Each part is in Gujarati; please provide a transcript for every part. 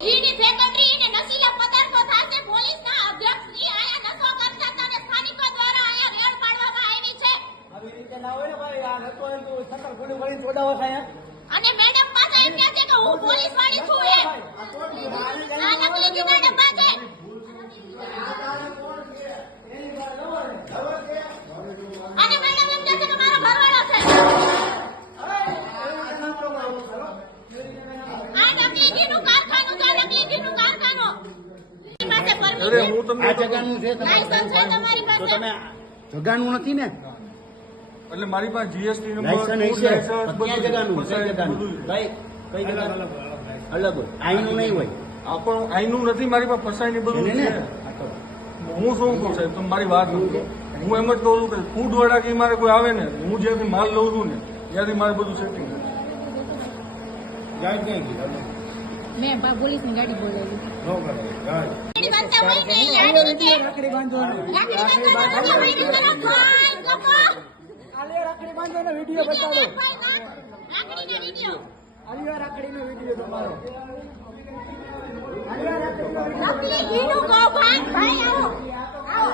ઘીની ફેક્ટરી અને નશીલા પદાર્થો સાથે પોલીસના અધ્યક્ષ શ્રી આયા નશો કરતા હતા સ્થાનિકો દ્વારા આયા રેડ પાડવામાં આવી છે. આવી રીતે ના હોય ને ભાઈ આ નતો એમ તો સકલ ખોલી વળી ચોડાવા થાય અને મેડમ પાછા એમ કહે છે કે હું પોલીસ વાળી છું એમ. આ નકલી ઘીના ડબ્બા છે મેડમ એમ કહે છે કે મારો ઘરવાળો છે આ નકલી ઘીનું કારખાનું છે નકલી ઘીનું કારખાનું એની પાસે અરે permission હું તમને આ જગાનું છે છે તમે જગાનું નથી ને? એટલે મારી પાસે જીએસટી નંબર બધું જગાનું કઈ કઈ અલગ હોય. આઈનું નહીં હોય. આ પણ આઈનું નથી મારી પાસે બધું છે ને? છે. આ તો. હું શું કહું સાહેબ તમે મારી વાત સમજો. હું એમ જ કહું છું કે ફૂડ વાળા કે મારે કોઈ આવે ને હું જ્યાંથી માલ લઉં છું ને ત્યાંથી મારે બધું સેટિંગ જાય જ ગઈ મેં પોલીસની ગાડી બોલાવી. નો કરે જાય ગાડી બાંધતા હોય ને એ આડી રાખડી બાંધવાનો લાકડી બાંધવાનો એટલે વાયરસ કરો, ભાઈ, લોકો. આલે રાખડી બાંધવાનો વીડિયો બતાડો ભાઈ, ના. લાકડીનો વીડિયો. આલિયા રાખડીનો વીડિયો તમારો આલિયા રાખડીનો નકલી ઘીનું કૌભાંડ, ભાઈ, આવો. આવો.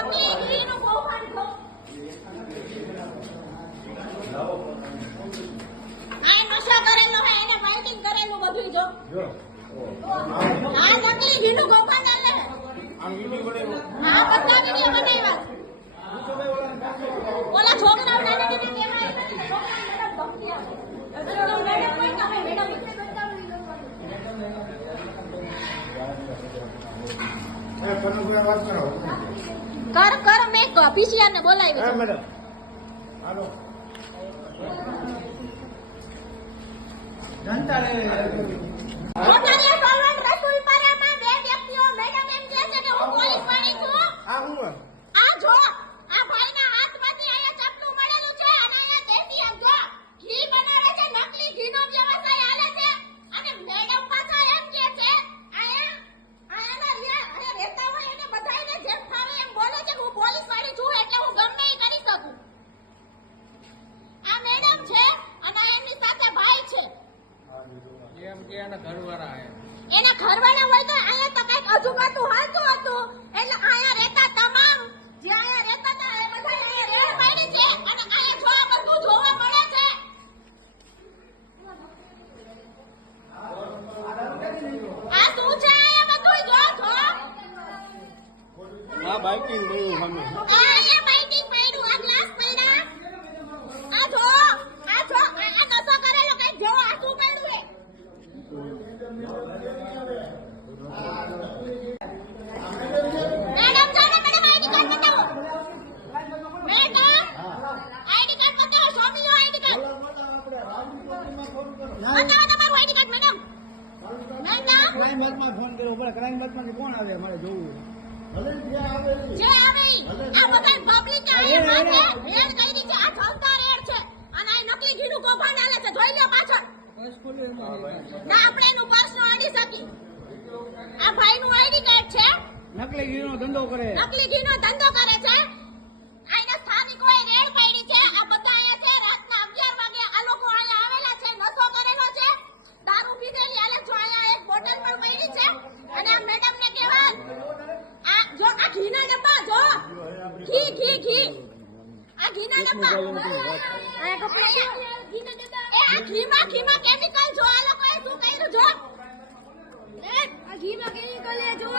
નકલી ઘીનું કૌભાંડ જો. આ નશો કરેલો હોય એને fighting કરેલું બધું જો. આ આલે. આમ વીડિયો બનાવ્યો આ બધા વીડિયો બનાવ્યા ઓલા છોકરાઓ નાના કરો કર કર મેં પીસીઆર ને બોલાવી હા મેડમ. હાલો. Janata What? બતાવો તમારું ID card madam madam crime બાતમાં ફોન કર્યો. પડે ક્રાઇમ બાતમાંથી કોણ આવે મારે જોવું જે આવે આ બધા પબ્લિક આ રેડ કરી છે. આ ધંધા રેડ છે. અને આ નકલી ઘીનું કૌભાંડ છે. જોઈ લો પાછળ. ના આપણે એનું પર્સ નો આડી શકી આ ભાઈ નું આઈડી કાર્ડ છે. નકલી ઘીનો ધંધો કરે. નકલી ઘીનો ધંધો કરે છે. આના સ્થાનિકોએ રેડ પાડી છે આ બધા અહીંયા છે રાતના 11 વાગે આ લોકો અહીંયા આવેલા છે નશો કરેલો છે દારૂ પીધેલી હાલે જો અહીંયા એક બોટલ પણ પડી છે અને આ મેડમ ને કહેવા આ જો આ ઘીના ડબ્બા જો ઘી ઘી ઘી આ ઘીના ડબ્બા આ કપડા જો ઘીના ડબ્બા એ આ ઘીમાં ઘીમાં કેમિકલ જો આ લોકોએ શું કર્યું જો એ આ ઘીમાં કેમિકલ એ જો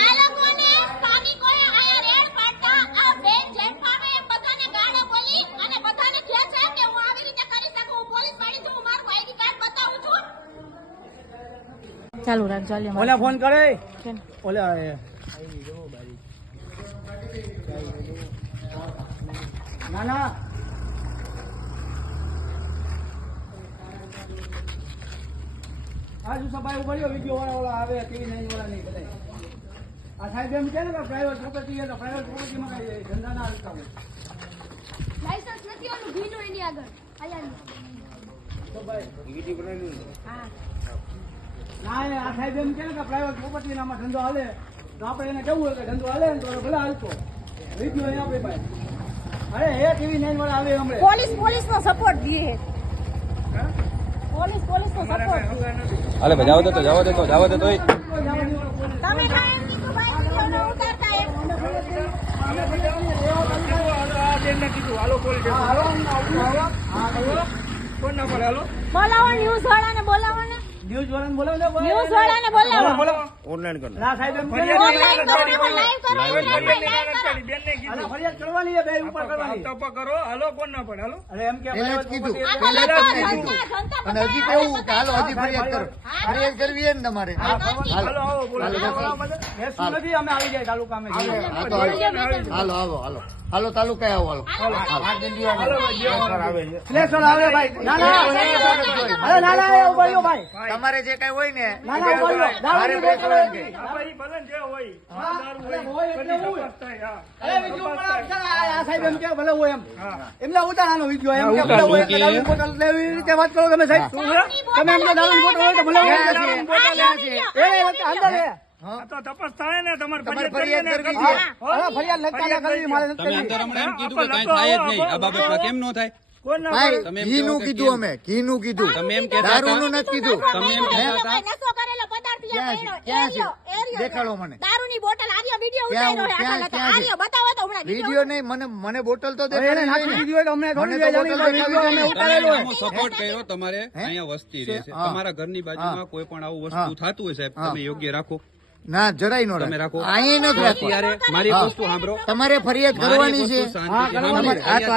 આ લોકોને સ્થાનિકોએ આયા રેડ પાડતા આ બેન જેમ ફાવે એમ બધાને ગાળો બોલી અને બધાને કહે છે કે હું આવી રીતે કરી શકું હું પોલીસ વાળી છું હું મારું આઈડી કાર્ડ બતાવું છું ચાલુ રાખજો આલિયા ઓલા ફોન કરે? ઓલા. ના ના. આજુ સભાઈ ઉભર્યો વીડિયો વાળા ઓલા આવે ટીવી નહીં વાળા નહીં બધા. આ સાહેબ એમ કે ને કે પ્રાઇવેટ પ્રોપર્ટી એટલે પ્રાઇવેટ પ્રોપર્ટીમાં કઈ ધંધા ના આવતા હોય. લાયસન્સ નથી ઓલું ભીનું એની આગળ. આયાનું હા. ના આ સાહેબ એમ કે પ્રાઇવેટ પ્રોપર્ટી ધંધો હાલે. તો આપણે એને કેવું હોય કે ધંધો હાલે ને તો ભલે હાલતો. વીડિયો અહીંયા આપણી પાસે. અરે હે ટીવી નાઇન વાળા આવે હમણાં. પોલીસ પોલીસ નો સપોર્ટ દીએ પોલીસ પોલીસ નો સપોર્ટ અલે ભાઈ જાવ દે તો જાવ દે તો જાવ દે તોય તમે કાંઈ એમ કીધું ભાઈ વીડિયો ન ઉતારતા એમ. બોલાવો ન્યૂઝ ને બોલાવો બોલાવો. ન્યૂઝ વાળાને બોલાવો ન્યૂઝ વાળાને બોલાવો. ઓનલાઈન કરો લાઈવ કરો લાઈવ કરો આને ફરિયાદ કરવાની છે બે ઉપર કરવાની કરો હાલો કોણ ના પડે હાલો અરે એમ કે પહેલા જ કીધું. પહેલા જ કીધું. જનતા જનતા અને હજી કેવું કે હાલો હજી ફરિયાદ કરો ફરિયાદ કરવી ને તમારે હાલો હાલો બેસવું નથી અમે આવી જાય તાલુકામાં તો હાલો હાલો આવો હાલો હાલો તાલુકા આવો હાલો આવે ભાઈ ના ના અરે ના ના એ ઊભા ભાઈ તમારે જે કઈ હોય ને ના ના ને, એમને વીડિયો એમ કે ભલે હોય એવી રીતે વાત કરો તમે સાહેબ. તમે બોટલ હોય. તો ભલે તમારે ફરિયાદ કરવી ફરિયાદ લખતા કરવી મારે તમે અંદર હમણાં એમ કીધું કે કાંઈ થાય જ નહીં. આ બાબતમાં કેમ ન થાય? ભાઈ કહો કે કીધું અમે અમે ઘીનું કીધું. તમે એમ કે દારૂ નું નથી કીધું. તમે એમ કહેતા હતા નશો કરેલો પદાર્થ ક્યાં છે? ક્યાં છે? દેખાડો મને. દારૂની બોટલ આર્યો વીડિયો ઉતાર્યો છે. ક્યાં આખા ક્યાં છે? આર્યો બતાવો તો હમણાં વીડિયો નહીં મને મને બોટલ તો હવે એને નાખી દીધી હોય તો અમને થોડી મને તો જાણી બોટલ વીડિયો અમે ઉતારેલો હોય. સપોર્ટ કર્યો તમારે? અહીંયા વસ્તી રહે છે. તમારા ઘરની બાજુમાં કોઈ પણ આવું વસ્તુ થતું હોય સાહેબ તમે યોગ્ય રાખો. ના જરાય નો તમે રાખો. અહીં નથી અત્યારે મારી વસ્તુ સાંભળો. તમારે ફરિયાદ કરવાની છે.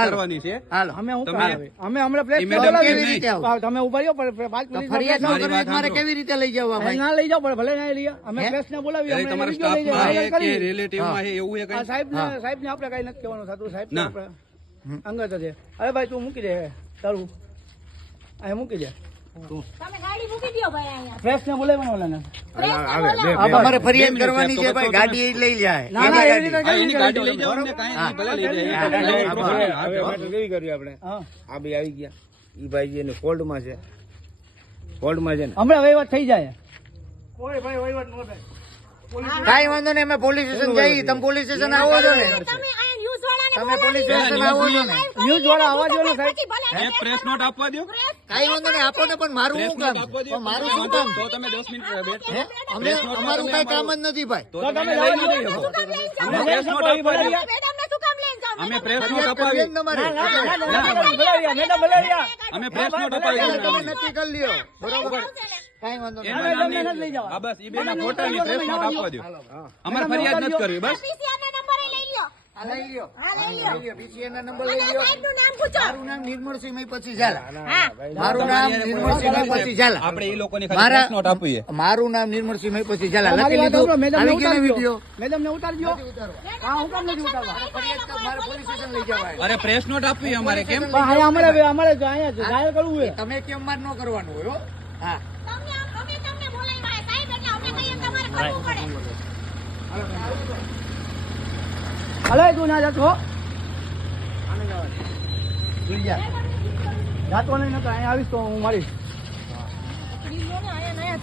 કરવાની હાલો. અમે હું અમે હમણાં પ્લેસ તમે ઊભા રહ્યો પણ પાંચ મિનિટ ફરિયાદ ન કરવી વાત તો મારે સાંભળો. કેવી રીતે લઈ જવા ભાઈ? ના લઈ જાઓ પણ ભલે ના લઈ અમે હે? પ્રેસ ને બોલાવી અમે તમારા કે એવું કઈ? સાહેબ ને સાહેબ ને આપણે કઈ નથી કહેવાનું થતું સાહેબ ને. આપણે અંગત છે. અરે ભાઈ તું મૂકી દે. તારું અહીંયા મૂકી દે. તમે ગાડી મૂકી દ્યો ભાઈ અહીંયા. પ્રેસ ને બોલાવવાનો ઓલાને. તમારે ફરિયાદ કરવાની છે ભાઈ ગાડી લઈ જાય ના ના કઈ ગાડી લઈ જાઓ. ને કાંઈ એ ના, કેવી કરી આપણે આ ભાઈ આવી ગયા ઈ ભાઈ એને ફોલ્ડમાં છે ફોલ્ડમાં છે ને હમણાં વહીવટ થઈ જાય કઈ વાંધો નહીં અમે પોલીસ સ્ટેશન જઈ તમે પોલીસ સ્ટેશન આવો છો ને તમે પોલીસ સ્ટેશન આવો છો ને ન્યૂઝ વાળા આવવા દો ને સાહેબ પ્રેસ નોટ આપવા દો કાંઈ વાંધો નહીં આપો ને પણ મારું શું કામ પણ મારું શું કામ તો તમે 10 મિનિટ બેઠો હે અમે અમારું કઈ કામ જ નથી ભાઈ તો તમે લઈ? અમે પ્રેસ નોટ આપવા દો મેડમને શું કામ લઈને જાઓ? અમે પ્રેસ નોટ અપાવી બોલાવ્યા મેડમ બોલાવ્યા અમે પ્રેસ નોટ તમે નક્કી કરી લ્યો બરોબર કાંઈ વાંધો નહીં બસ ઈ બેના ફોટાની પ્રેસ નોટ આપવા દો અમારે ફરિયાદ નથી કરવી બસ PCR ના નંબર એ લઈ લ્યો. આ લઈ લ્યો. લઈ લ્યો. લઈ ના નંબર લઈ લ્યો. સાહેબનું નામ પૂછો. મારું નામ નિર્મળસિંહ મય પછી ઝાલા. મારું નામ નિર્મળસિંહ પછી ઝાલા. આપણે એ લોકોની ખાલી નોટ આપીએ. મારું નામ નિર્મળસિંહ પછી ઝાલા. લખી લીધું? આવી ગયો ને ઉતારજો. હા હું કામ નથી ઉતારવા? મારે પોલીસ સ્ટેશન લઈ જવાય. અરે પ્રેસ નોટ આપવી અમારે કેમ? અમારે અમારે જો અહીંયા જાહેર કરવું હોય તમે કેમ માર ન કરવાનું હોય હા? તમને અમે તમને બોલાવ્યા, સાહેબ, એટલે અમે કહીએ તમારે કરવું પડે. હલે તું ના જતો. જાતો નહીં નકર અહીંયા આવીશ તો હું મારીશ. સ્ત્રીઓને અહીંયા